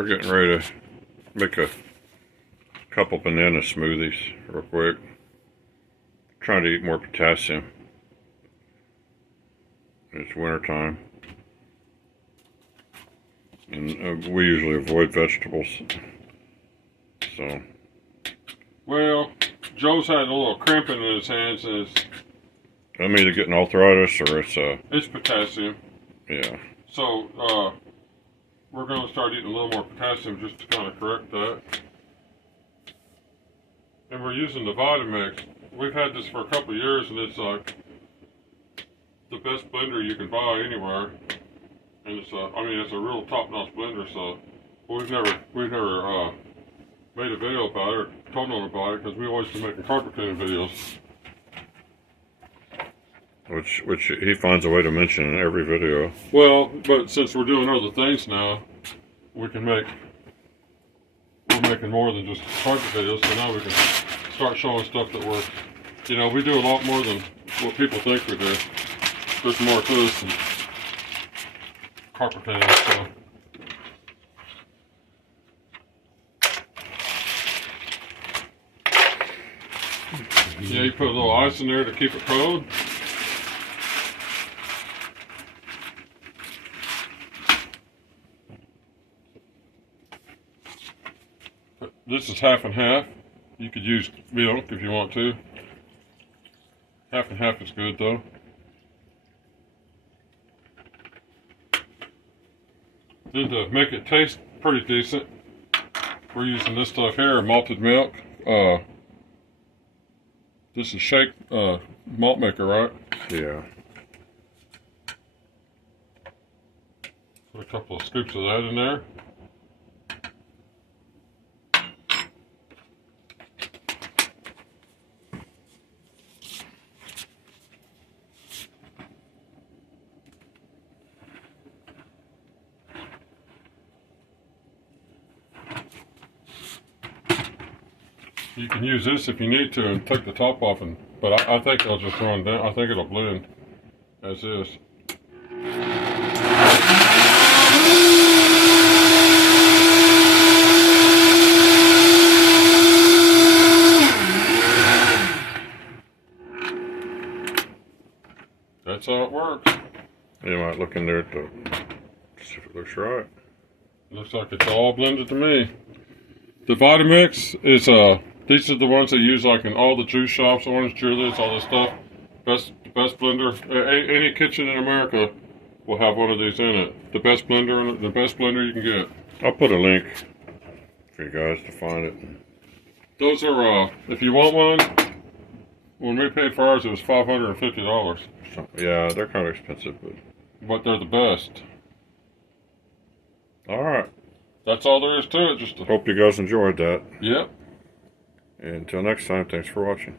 We're getting ready to make a couple banana smoothies real quick. Trying to eat more potassium. It's winter time. And we usually avoid vegetables. So. Well, Joe's had a little cramping in his hands and I'm either getting arthritis or it's potassium. Yeah. So, we're going to start eating a little more potassium just to kind of correct that. And we're using the Vitamix. We've had this for a couple of years, and it's like the best blender you can buy anywhere. And it's it's a real top-notch blender. So we've never made a video about it or told no one about it because we always been making carpet cleaning videos. Which he finds a way to mention in every video. Well, but since we're doing other things now, we're making more than just carpet videos, so now we can start showing stuff that we do a lot more than what people think we do. There's more to this than carpet cleaning, so. Yeah, you put a little ice in there to keep it cold. This is half and half. You could use milk if you want to. Half and half is good though. Then to make it taste pretty decent, we're using this stuff here, malted milk. This is shake malt maker, right? Yeah. Put a couple of scoops of that in there. You can use this if you need to and take the top off, but I think it'll just run down. I think it'll blend as is. That's how it works. You might look in there to see if it looks right. Looks like it's all blended to me. The Vitamix is these are the ones they use like in all the juice shops, orange julius, all this stuff. Best blender. Any kitchen in America will have one of these in it. The best blender you can get. I'll put a link for you guys to find it. Those are if you want one. When we paid for ours, it was $550. Yeah, they're kind of expensive, but they're the best. All right. That's all there is to it. Hope you guys enjoyed that. Yep. And until next time, thanks for watching.